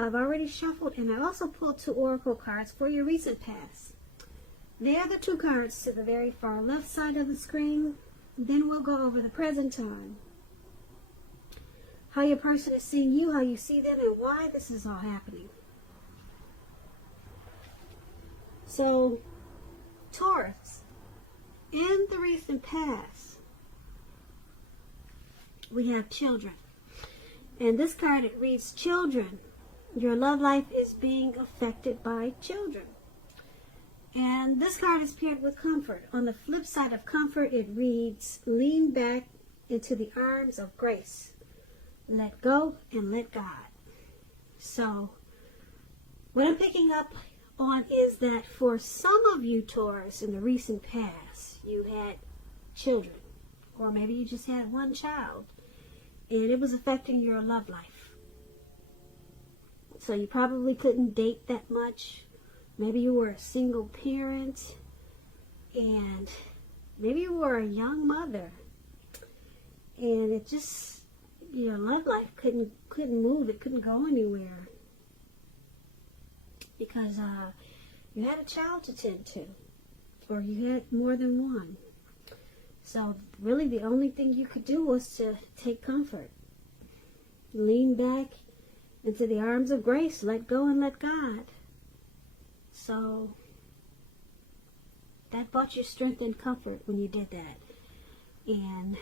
I've already shuffled, and I also pulled 2 oracle cards for your recent past. They are the 2 cards to the very far left side of the screen. Then we'll go over the present time, how your person is seeing you, how you see them, and why this is all happening. So, Taurus, in the recent past, we have children. And this card, it reads, children. Your love life is being affected by children. And this card is paired with comfort. On the flip side of comfort, it reads, lean back into the arms of grace. Let go and let God. So, what I'm picking up on is that for some of you, Taurus, in the recent past, you had children. Or maybe you just had one child. And it was affecting your love life. So you probably couldn't date that much. Maybe you were a single parent, and maybe you were a young mother, and it just, your love life couldn't move. It couldn't go anywhere because you had a child to tend to, or you had more than one. So really the only thing you could do was to take comfort. Lean back into the arms of grace. Let go and let God. So that brought you strength and comfort when you did that. And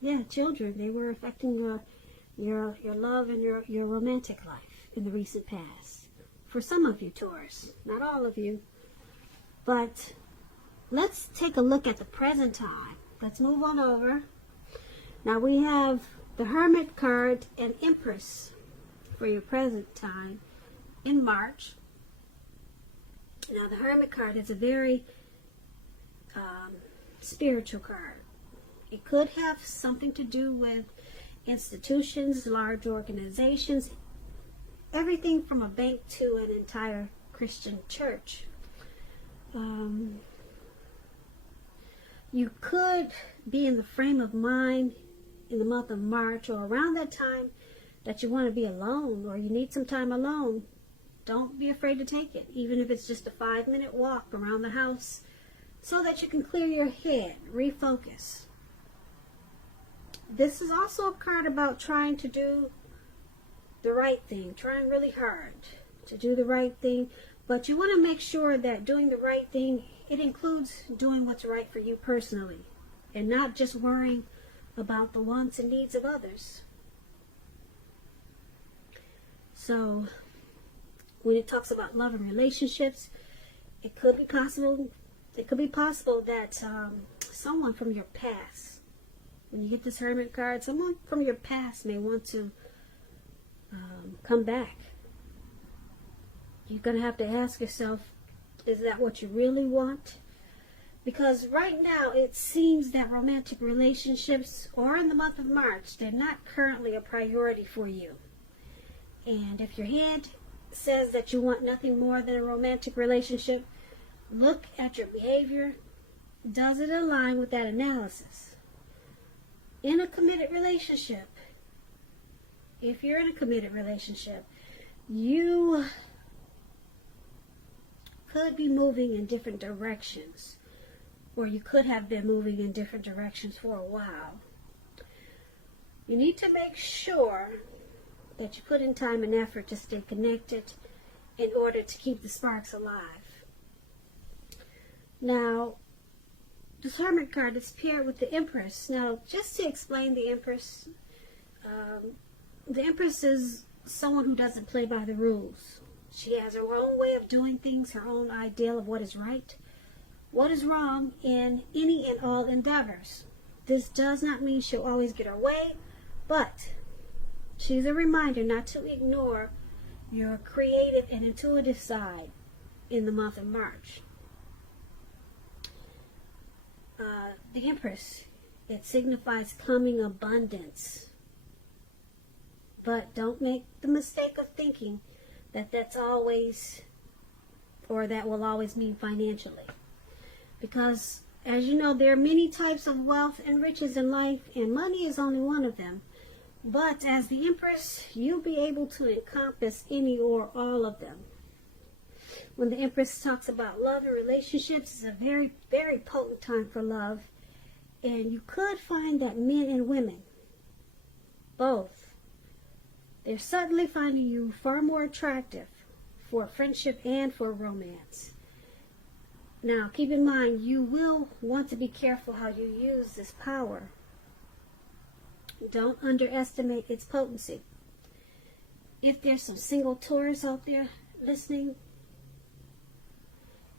yeah, children, they were affecting your love and your romantic life in the recent past. For some of you, Taurus, not all of you. But let's take a look at the present time. Let's move on over. Now we have the Hermit card and Empress for your present time in March. Now the Hermit card is a very spiritual card. It could have something to do with institutions, large organizations, everything from a bank to an entire Christian church. You could be in the frame of mind in the month of March or around that time that you want to be alone or you need some time alone. Don't be afraid to take it, even if it's just a 5-minute walk around the house so that you can clear your head, refocus. This is also a card about trying to do the right thing, trying really hard to do the right thing, but you want to make sure that doing the right thing, it includes doing what's right for you personally and not just worrying about the wants and needs of others. So when it talks about love and relationships, it could be possible that someone from your past, when you get this Hermit card, someone from your past may want to come back. You're going to have to ask yourself, is that what you really want? Because right now it seems that romantic relationships, or in the month of March, they're not currently a priority for you. And if your head says that you want nothing more than a romantic relationship, look at your behavior. Does it align with that analysis? In a committed relationship, if you're in a committed relationship, you could be moving in different directions, or you could have been moving in different directions for a while. You need to make sure that you put in time and effort to stay connected in order to keep the sparks alive. Now, this Hermit card is paired with the Empress. Now, just to explain the Empress is someone who doesn't play by the rules. She has her own way of doing things, her own ideal of what is right, what is wrong in any and all endeavors. This does not mean she'll always get her way, but she's a reminder not to ignore your creative and intuitive side in the month of March. The Empress, it signifies coming abundance. But don't make the mistake of thinking that that's always, or that will always mean financially. Because, as you know, there are many types of wealth and riches in life, and money is only one of them. But as the Empress, you'll be able to encompass any or all of them. When the Empress talks about love and relationships, it's a very, very potent time for love. And you could find that men and women, both, they're suddenly finding you far more attractive for friendship and for romance. Now, keep in mind, you will want to be careful how you use this power. Don't underestimate its potency. If there's some single Taurus out there listening,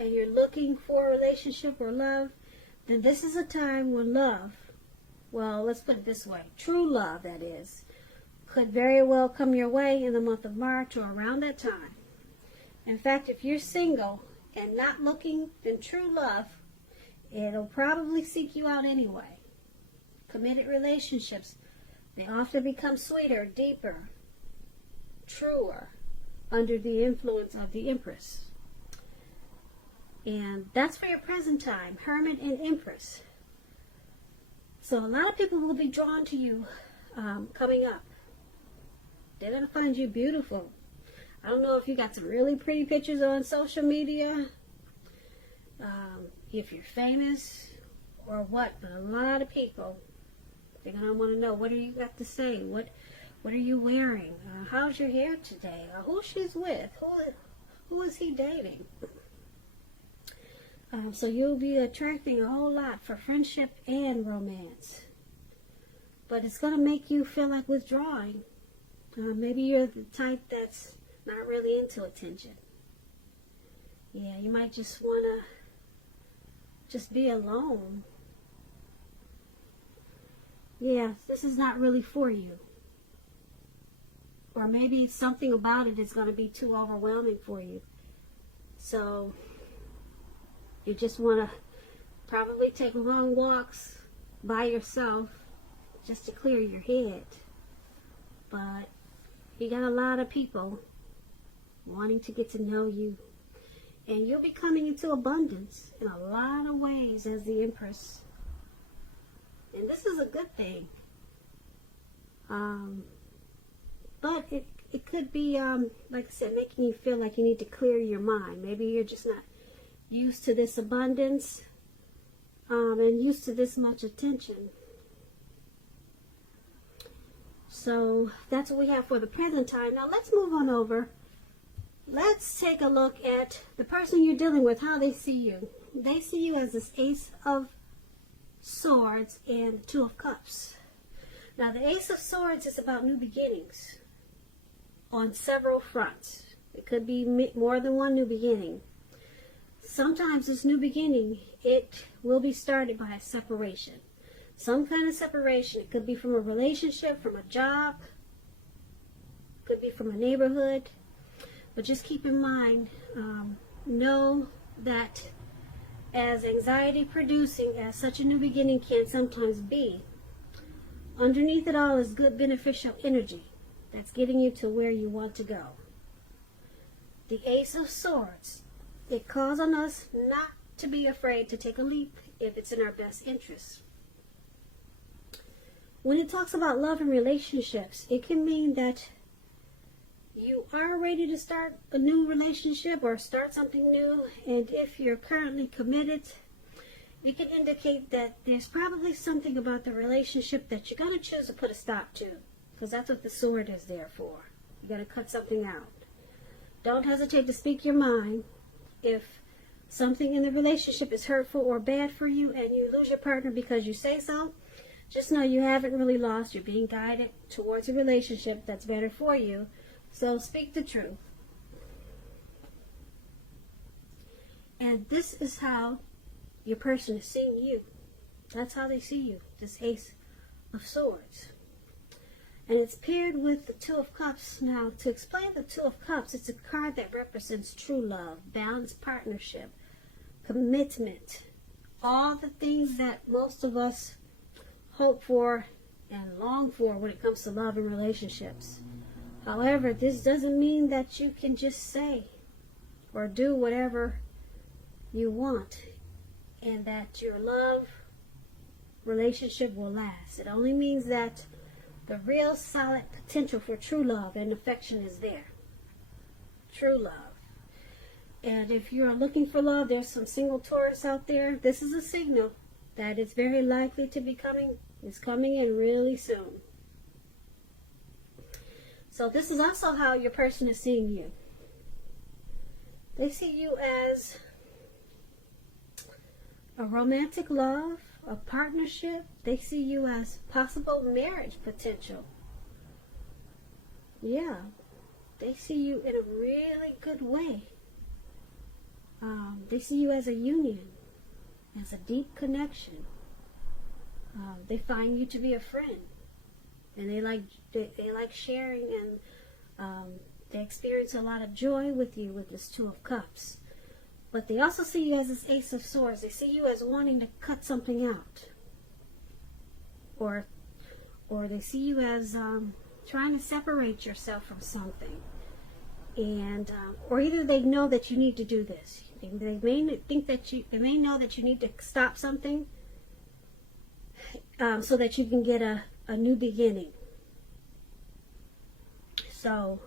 and you're looking for a relationship or love, then this is a time when love, well, let's put it this way, true love, that is, could very well come your way in the month of March or around that time. In fact, if you're single and not looking, then true love, it'll probably seek you out anyway. Committed relationships, they often become sweeter, deeper, truer under the influence of the Empress. And that's for your present time, Hermit and Empress. So a lot of people will be drawn to you coming up. They're going to find you beautiful. I don't know if you got some really pretty pictures on social media, if you're famous or what, but a lot of people, they're going to want to know, what do you got to say? What are you wearing? How's your hair today? Who she's with? Who is he dating? So you'll be attracting a whole lot for friendship and romance. But it's going to make you feel like withdrawing. Maybe you're the type that's not really into attention. Yeah, you might just want to just be alone. Yeah, this is not really for you. Or maybe something about it is going to be too overwhelming for you. So you just want to probably take long walks by yourself just to clear your head. But you got a lot of people wanting to get to know you. And you'll be coming into abundance in a lot of ways as the Empress. And this is a good thing. But it could be, like I said, making you feel like you need to clear your mind. Maybe you're just not used to this abundance and used to this much attention. So that's what we have for the present time. Now let's move on over. Let's take a look at the person you're dealing with, how they see you. They see you as this Ace of Swords and Two of Cups. Now the Ace of Swords is about new beginnings on several fronts. It could be more than one new beginning. Sometimes this new beginning, it will be started by a separation. Some kind of separation. It could be from a relationship, from a job, could be from a neighborhood. But just keep in mind, know that as anxiety producing as such a new beginning can sometimes be, underneath it all is good beneficial energy that's getting you to where you want to go. The Ace of Swords, it calls on us not to be afraid to take a leap if it's in our best interest. When it talks about love and relationships, it can mean that you are ready to start a new relationship or start something new, and if you're currently committed, it can indicate that there's probably something about the relationship that you're going to choose to put a stop to, because that's what the sword is there for. You got to cut something out. Don't hesitate to speak your mind. If something in the relationship is hurtful or bad for you and you lose your partner because you say so, just know you haven't really lost. You're being guided towards a relationship that's better for you. So speak the truth. And this is how your person is seeing you. That's how they see you, this Ace of Swords. And it's paired with the Two of Cups. Now, to explain the Two of Cups, it's a card that represents true love, balanced partnership, commitment, all the things that most of us hope for and long for when it comes to love and relationships. However, this doesn't mean that you can just say or do whatever you want and that your love relationship will last. It only means that The real solid potential for true love and affection is there. True love. And if you're looking for love, there's some single Taurus out there. This is a signal that it's very likely to be coming. It's coming in really soon. So this is also how your person is seeing you. They see you as a romantic love, a partnership. They see you as possible marriage potential. Yeah. They see you in a really good way. They see you as a union, as a deep connection. They find you to be a friend, and they like sharing, and they experience a lot of joy with you with this Two of Cups. But they also see you as this Ace of Swords. They see you as wanting to cut something out, or they see you as trying to separate yourself from something, and or either they know that you need to do this. They may know that you need to stop something, so that you can get a new beginning. So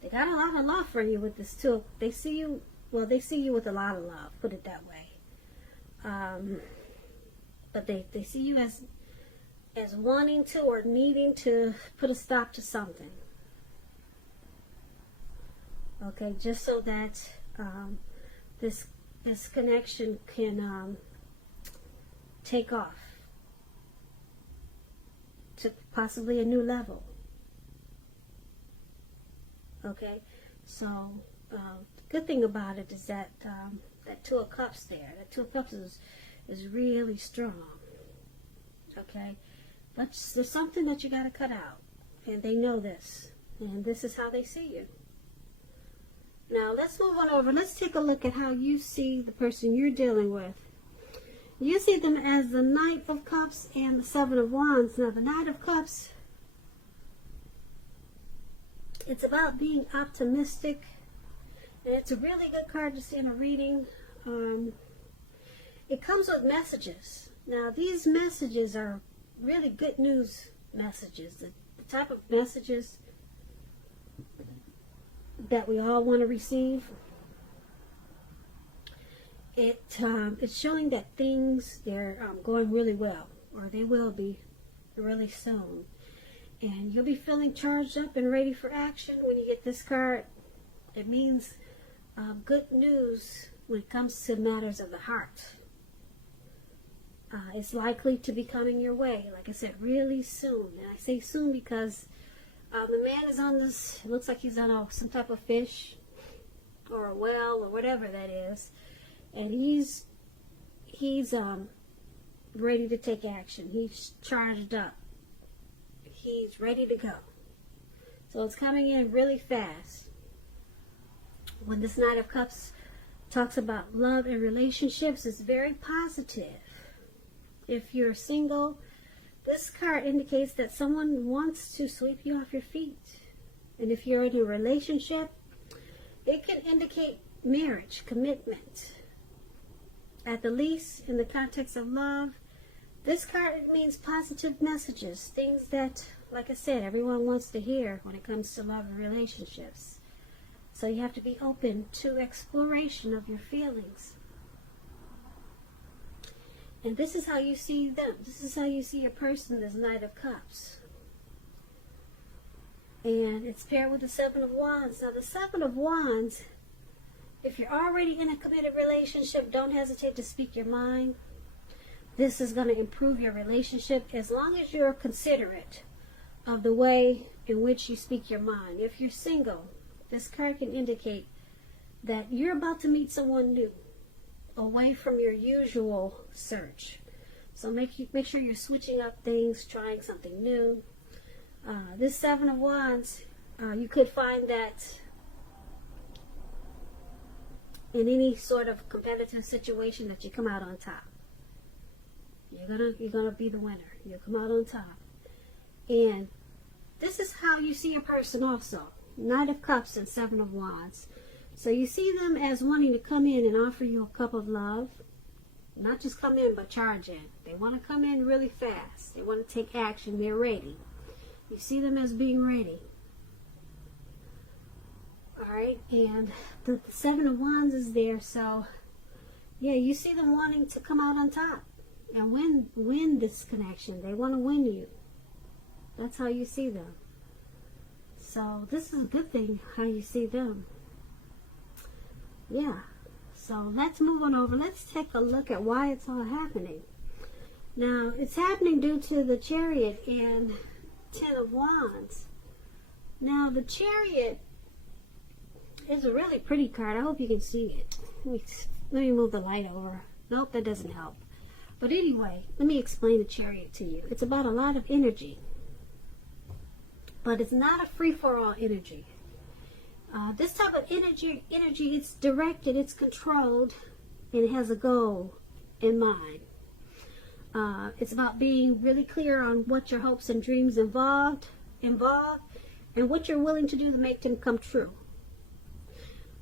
they got a lot of love for you with this too. They see you with a lot of love, put it that way. But they see you as wanting to or needing to put a stop to something. Okay, just so that this connection can take off to possibly a new level. Okay, so the good thing about it is that that Two of Cups there, that Two of Cups is really strong. Okay, but there's something that you got to cut out, and they know this, and this is how they see you. Now let's move on over. Let's take a look at how you see the person you're dealing with. You see them as the Knight of Cups and the Seven of Wands. Now the Knight of Cups, it's about being optimistic, and it's a really good card to see in a reading. It comes with messages. Now these messages are really good news messages, the type of messages that we all want to receive. It's showing that things, they're going really well, or they will be really soon. And you'll be feeling charged up and ready for action when you get this card. It means good news when it comes to matters of the heart. It's likely to be coming your way, like I said, really soon. And I say soon because the man is on this, it looks like he's on some type of fish or a well or whatever that is. And he's ready to take action. He's charged up. He's ready to go. So it's coming in really fast. When this Knight of Cups talks about love and relationships, it's very positive. If you're single, this card indicates that someone wants to sweep you off your feet. And if you're in a relationship, it can indicate marriage, commitment. At the least, in the context of love, this card means positive messages, things that, like I said, everyone wants to hear when it comes to love and relationships. So you have to be open to exploration of your feelings. And this is how you see them. This is how you see your person, this Knight of Cups. And it's paired with the Seven of Wands. Now the Seven of Wands, if you're already in a committed relationship, don't hesitate to speak your mind. This is going to improve your relationship as long as you're considerate of the way in which you speak your mind. If you're single, this card can indicate that you're about to meet someone new, away from your usual search. So make sure you're switching up things, trying something new. This Seven of Wands, you could find that in any sort of competitive situation that you come out on top. You're gonna be the winner. You'll come out on top. And this is how you see a person also. Knight of Cups and Seven of Wands. So you see them as wanting to come in and offer you a cup of love. Not just come in, but charge in. They want to come in really fast. They want to take action. They're ready. You see them as being ready. Alright, and the Seven of Wands is there, so yeah, you see them wanting to come out on top and win this connection. They want to win you. That's how you see them. So this is a good thing, how you see them. Yeah. So let's move on over. Let's take a look at why it's all happening. Now, it's happening due to the Chariot and Ten of Wands. Now, the Chariot is a really pretty card. I hope you can see it. Let me move the light over. Nope, that doesn't help. But anyway, let me explain the Chariot to you. It's about a lot of energy. But it's not a free-for-all energy. This type of energy, it's directed, it's controlled, and it has a goal in mind. It's about being really clear on what your hopes and dreams involve, and what you're willing to do to make them come true.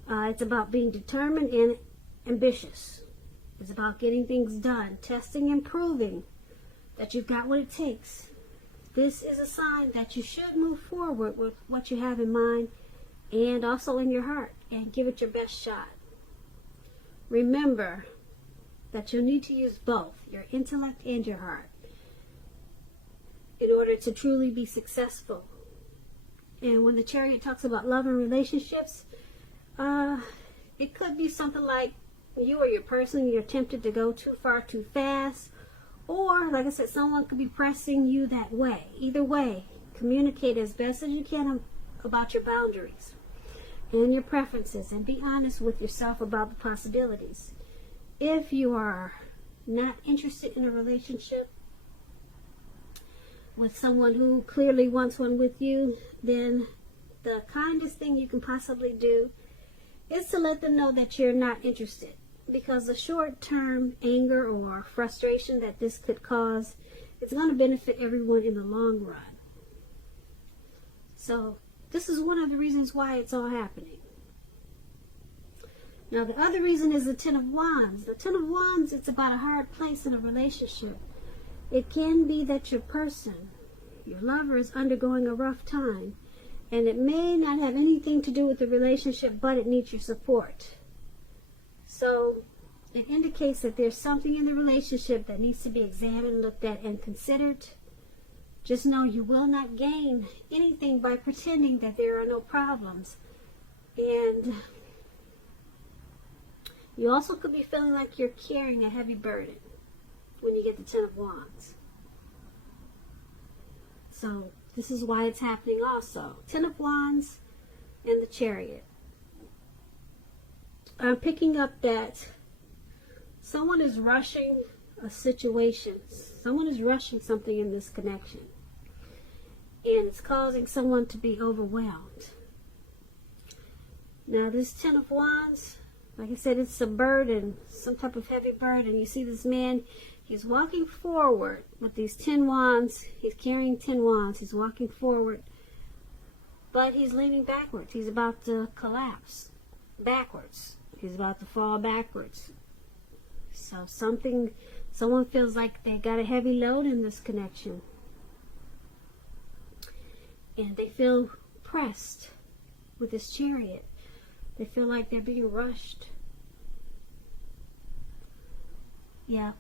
It's about being determined and ambitious. It's about getting things done, testing and proving that you've got what it takes. This is a sign that you should move forward with what you have in mind and also in your heart, and give it your best shot. Remember that you'll need to use both your intellect and your heart in order to truly be successful. And when the Chariot talks about love and relationships, it could be something like you or your person, you're tempted to go too far too fast, or like I said, someone could be pressing you that way. Either way, communicate as best as you can about your boundaries and your preferences, and be honest with yourself about the possibilities. If you are not interested in a relationship with someone who clearly wants one with you, then the kindest thing you can possibly do is to let them know that you're not interested, because the short-term anger or frustration that this could cause, it's going to benefit everyone in the long run. So this is one of the reasons why it's all happening. Now, the other reason is the Ten of Wands. The Ten of Wands, it's about a hard place in a relationship. It can be that your person, your lover, is undergoing a rough time, and it may not have anything to do with the relationship, but it needs your support. So it indicates that there's something in the relationship that needs to be examined, looked at, and considered. Just know you will not gain anything by pretending that there are no problems. And you also could be feeling like you're carrying a heavy burden when you get the Ten of Wands. So this is why it's happening also. Ten of Wands and the Chariot. I'm picking up that someone is rushing a situation. Someone is rushing something in this connection. And it's causing someone to be overwhelmed. Now this Ten of Wands, like I said, it's a burden, some type of heavy burden. You see this man, he's walking forward with these 10 wands. He's carrying 10 wands. He's walking forward, but he's leaning backwards. He's about to collapse backwards. He's about to fall backwards. So someone feels like they got a heavy load in this connection. And they feel pressed with this Chariot. They feel like they're being rushed. Yeah.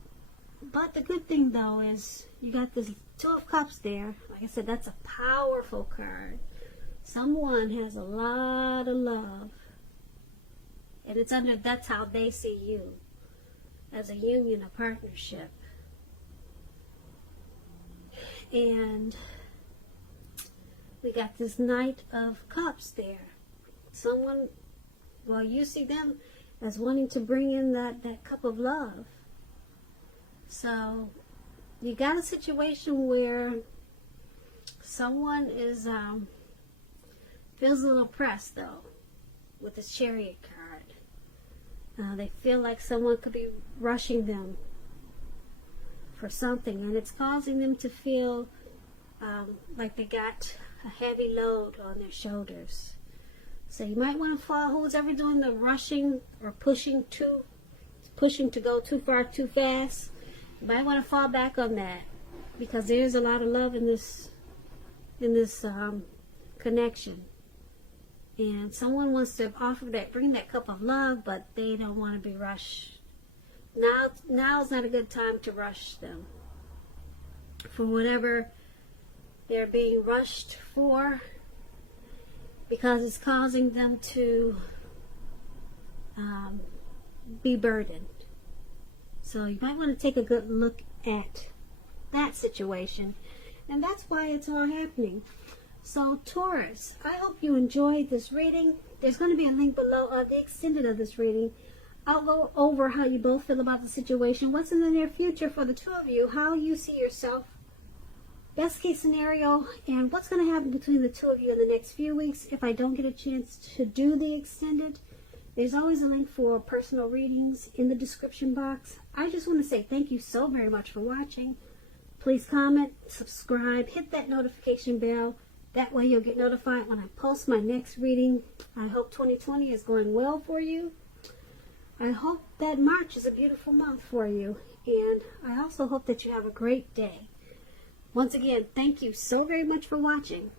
But the good thing, though, is you got this Two of Cups there. Like I said, that's a powerful card. Someone has a lot of love. And that's how they see you. As a union, a partnership. And we got this Knight of Cups there. Someone, well, you see them as wanting to bring in that cup of love. So you got a situation where someone is feels a little pressed, though, with this Chariot card. They feel like someone could be rushing them for something, and it's causing them to feel like they got a heavy load on their shoulders. So you might want to fall, who's ever doing the rushing or pushing to go too far too fast, you might want to fall back on that, because there's a lot of love in this in this connection. And someone wants to offer that, bring that cup of love, but they don't want to be rushed. Now is not a good time to rush them for whatever they're being rushed for, because it's causing them to be burdened. So you might want to take a good look at that situation, and that's why it's all happening. So Taurus, I hope you enjoyed this reading. There's going to be a link below of the extended of this reading. I'll go over how you both feel about the situation, what's in the near future for the two of you, how you see yourself, best case scenario, and what's going to happen between the two of you in the next few weeks. If I don't get a chance to do the extended, there's always a link for personal readings in the description box. I just want to say thank you so very much for watching. Please comment, subscribe, hit that notification bell. That way you'll get notified when I post my next reading. I hope 2020 is going well for you. I hope that March is a beautiful month for you. And I also hope that you have a great day. Once again, thank you so very much for watching.